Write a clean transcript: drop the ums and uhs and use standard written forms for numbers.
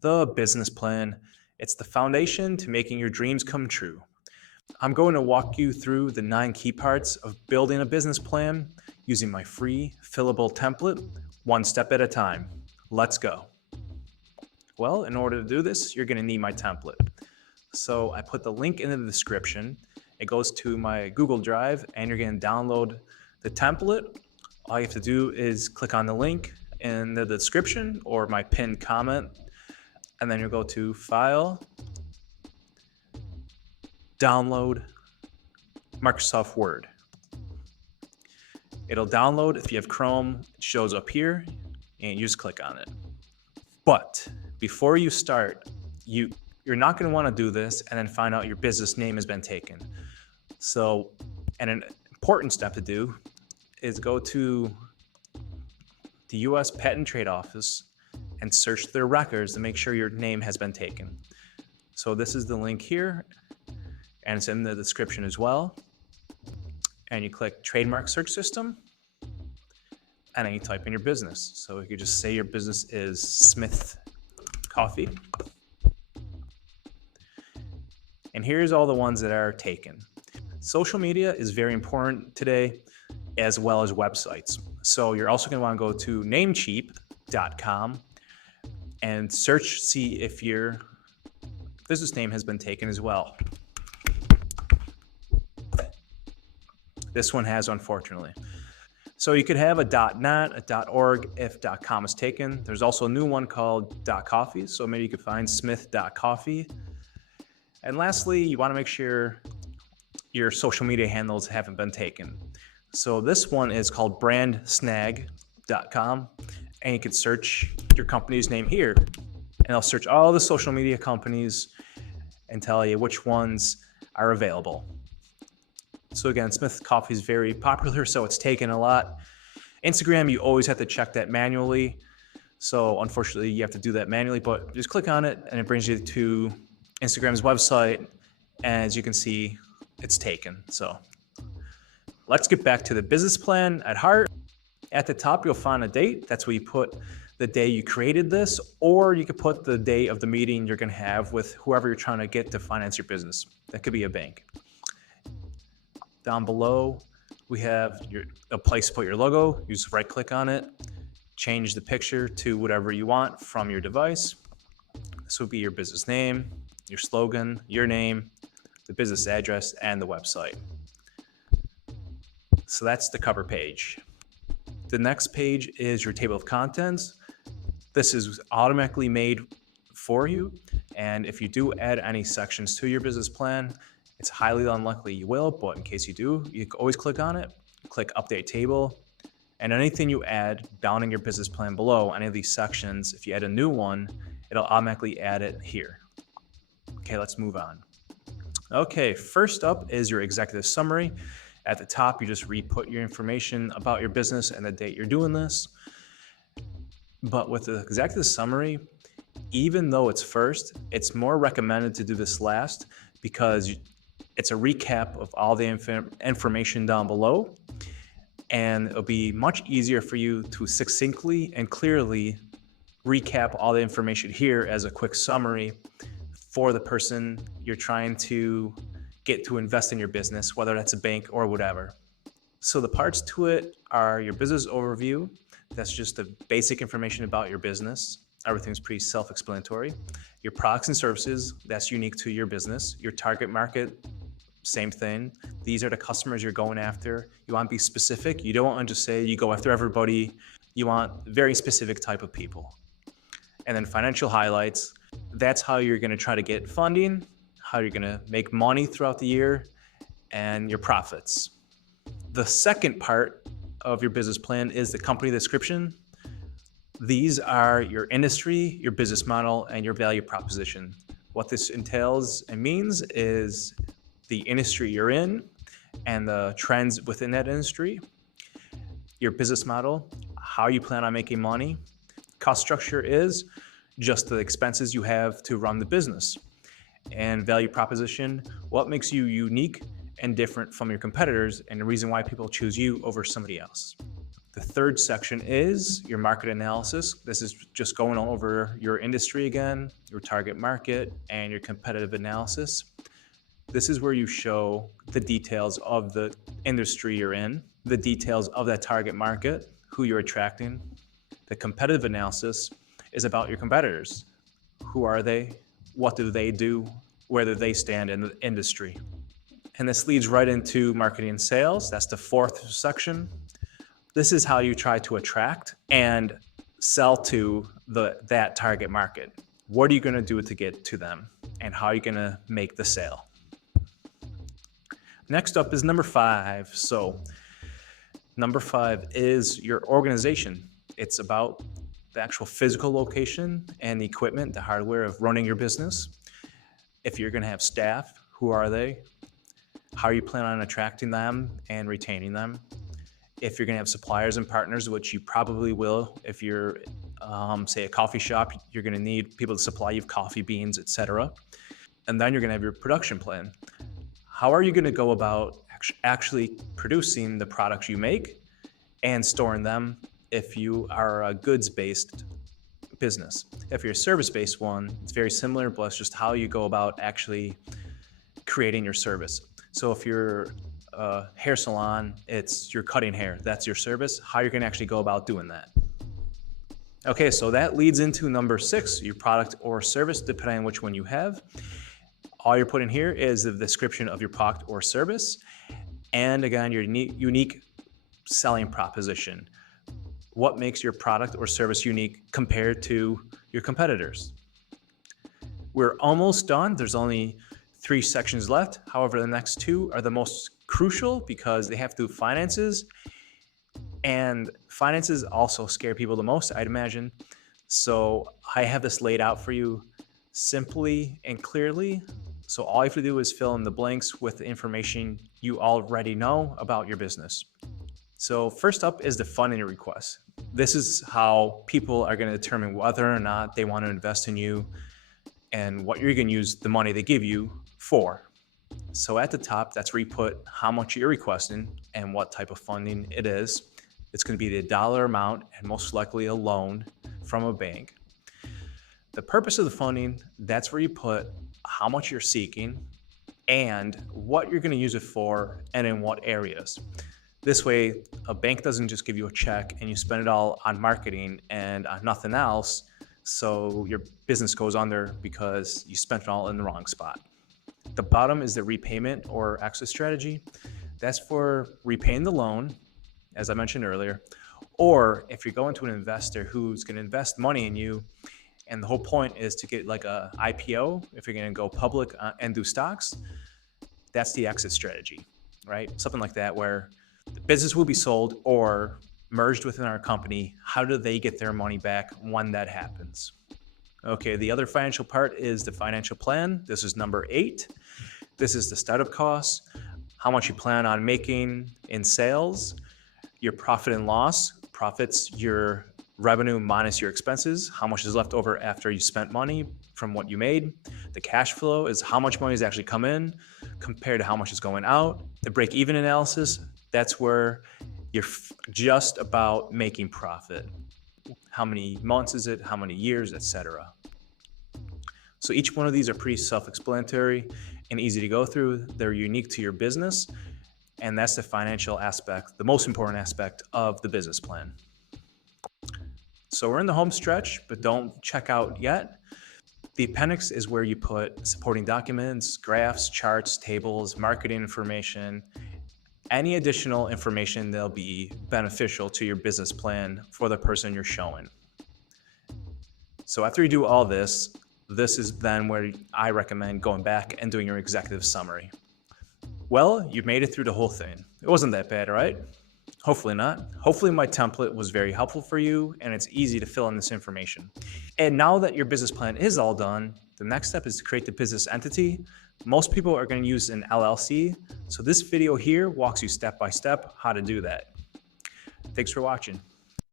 The business plan. It's the foundation to making your dreams come true. I'm going to walk you through the 9 key parts of building a business plan using my free fillable template, one step at a time. Let's go. Well, in order to do this, you're going to need my template. So I put the link in the description. It goes to my Google Drive, and you're going to download the template. All you have to do is click on the link in the description or my pinned comment, and then you'll go to File, Download, Microsoft Word. It'll download. If you have Chrome, it shows up here, and you just click on it. But before you start, you're not going to want to do this and then find out your business name has been taken. So, and an important step to do is go to the U.S. Patent and Trade Office and search their records to make sure your name has been taken. So this is the link here, and it's in the description as well. And you click Trademark Search System, and then you type in your business. So you could just say your business is Smith Coffee. And here's all the ones that are taken. Social media is very important today, as well as websites. So you're also going to want to go to namecheap.com and search, see if your business name has been taken as well. This one has, unfortunately. So you could have a .net, a .org if .com is taken. There's also a new one called .coffee, so maybe you could find smith.coffee. And lastly, you want to make sure your social media handles haven't been taken. So this one is called brandsnag.com, and you could search your company's name here, and I'll search all the social media companies and tell you which ones are available. So again, Smith Coffee is very popular, so it's taken a lot. Instagram, you always have to check that manually. So unfortunately, you have to do that manually, but just click on it and it brings you to Instagram's website. And as you can see, it's taken. So let's get back to the business plan at heart. At the top, you'll find a date. That's where you put the day you created this, or you could put the day of the meeting you're going to have with whoever you're trying to get to finance your business. That could be a bank. Down below, we have a place to put your logo. You just right click on it, change the picture to whatever you want from your device. This would be your business name, your slogan, your name, the business address, and the website. So that's the cover page. The next page is your table of contents. This is automatically made for you. And if you do add any sections to your business plan, it's highly unlikely you will, but in case you do, you can always click on it, click Update Table, and anything you add down in your business plan below, any of these sections, if you add a new one, it'll automatically add it here. Okay, let's move on. Okay, first up is your executive summary. At the top, you just re-put your information about your business and the date you're doing this. But with the executive summary, even though it's first, it's more recommended to do this last because it's a recap of all the information down below, and it'll be much easier for you to succinctly and clearly recap all the information here as a quick summary for the person you're trying to get to invest in your business, whether that's a bank or whatever. So the parts to it are your business overview. That's just the basic information about your business. Everything's pretty self-explanatory. Your products and services, that's unique to your business. Your target market, same thing. These are the customers you're going after. You want to be specific. You don't want to just say you go after everybody. You want very specific type of people. And then financial highlights. That's how you're going to try to get funding, how you're going to make money throughout the year, and your profits. The second part of your business plan is the company description. These are your industry, your business model, and your value proposition. What this entails and means is the industry you're in and the trends within that industry, your business model, how you plan on making money. Cost structure is just the expenses you have to run the business. And value proposition, what makes you unique and different from your competitors and the reason why people choose you over somebody else. The third section is your market analysis. This is just going over your industry again, your target market, and your competitive analysis. This is where you show the details of the industry you're in, the details of that target market, who you're attracting. The competitive analysis is about your competitors. Who are they? What do they do? Where do they stand in the industry? And this leads right into marketing and sales. That's the fourth section. This is how you try to attract and sell to that target market. What are you going to do to get to them? And how are you going to make the sale? Next up is number 5. So number 5 is your organization. It's about the actual physical location and the equipment, the hardware of running your business. If you're going to have staff, who are they? How are you planning on attracting them and retaining them? If you're going to have suppliers and partners, which you probably will, if you're, say, a coffee shop, you're going to need people to supply you coffee beans, etc. And then you're going to have your production plan. How are you going to go about actually producing the products you make and storing them if you are a goods-based business? If you're a service-based one, it's very similar, but it's just how you go about actually creating your service. So if you're a hair salon, you're cutting hair, that's your service. How you're going to actually go about doing that. Okay, so that leads into number 6, your product or service, depending on which one you have. All you're putting here is the description of your product or service, and again, your unique selling proposition. What makes your product or service unique compared to your competitors? We're almost done. There's only 3 sections left. However, the next 2 are the most crucial because they have to do with finances, and finances also scare people the most, I'd imagine. So I have this laid out for you simply and clearly. So all you have to do is fill in the blanks with the information you already know about your business. So first up is the funding request. This is how people are going to determine whether or not they want to invest in you and what you're going to use the money they give you for. So at the top, that's where you put how much you're requesting and what type of funding it is. It's going to be the dollar amount and most likely a loan from a bank. The purpose of the funding, that's where you put how much you're seeking and what you're going to use it for and in what areas. This way, a bank doesn't just give you a check and you spend it all on marketing and on nothing else, so your business goes under because you spent it all in the wrong spot. The bottom is the repayment or exit strategy. That's for repaying the loan, as I mentioned earlier, or if you're going to an investor who's going to invest money in you, and the whole point is to get like a IPO, if you're going to go public and do stocks, that's the exit strategy, right? Something like that where the business will be sold or merged within our company. How do they get their money back when that happens? Okay, the other financial part is the financial plan. This is number 8. This is the startup costs, how much you plan on making in sales, your profit and loss. Profits, your revenue minus your expenses, how much is left over after you spent money from what you made. The cash flow is how much money has actually come in compared to how much is going out. The break-even analysis, that's where you're just about making profit. How many months is it? How many years, etc. So each one of these are pretty self-explanatory and easy to go through. They're unique to your business, and that's the financial aspect, the most important aspect of the business plan. So we're in the home stretch, but don't check out yet. The appendix is where you put supporting documents, graphs, charts, tables, marketing information, any additional information that'll be beneficial to your business plan for the person you're showing. So after you do all this is then where I recommend going back and doing your executive summary. Well, you've made it through the whole thing. It wasn't that bad, right? Hopefully not. Hopefully my template was very helpful for you and it's easy to fill in this information. And now that your business plan is all done, the next step is to create the business entity. Most people are going to use an LLC. So this video here walks you step by step how to do that. Thanks for watching.